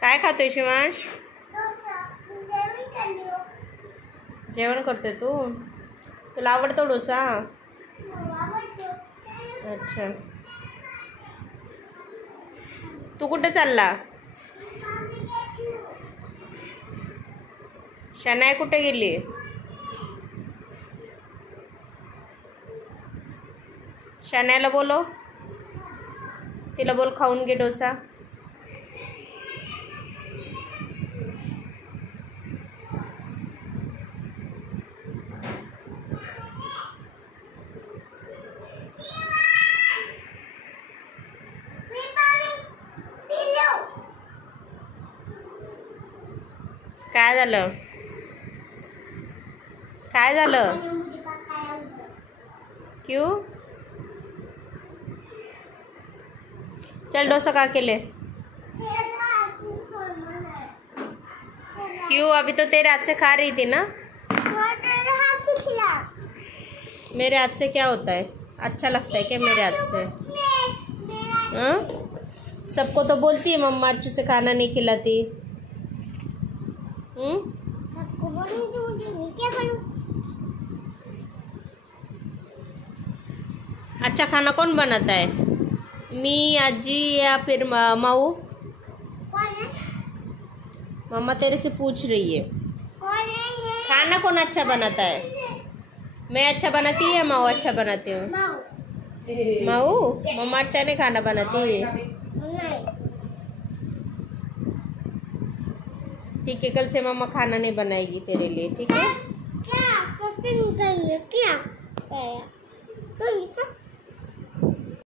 काय खातोय शिवांश? जेवण करतोय तू? तुला आवडतो डोसा? अच्छा, तू कुठे चालला? शनाया कुठे गेली? शनायाला बोलो, तिला बोल खाऊन घे डोसा. काय झालं? काय झालं? क्यों? चल डोसा खा के ले. क्यों? अभी तो तेरे हाथ से खा रही थी ना. मेरे हाथ से क्या होता है? अच्छा लगता है क्या मेरे हाथ से? हाँ, सबको तो बोलती है मम्मा अच्छे से खाना नहीं खिलाती. सबको बोलूं तो मुझे नहीं क्या करूं? अच्छा खाना कौन बनाता है? मी, आजी या फिर माऊ? कौन है? मम्मा तेरे से पूछ रही है. कौन है ये? खाना कौन अच्छा बनाता है? मैं अच्छा बनाती है या माऊ अच्छा बनाती हूँ? माऊ? मम्मा अच्छा नहीं खाना बनाती है. नहीं. ठीक है, कल से मम्मा खाना नहीं बनाएगी तेरे लिए, ठीक है? क्या? क्या? क्या?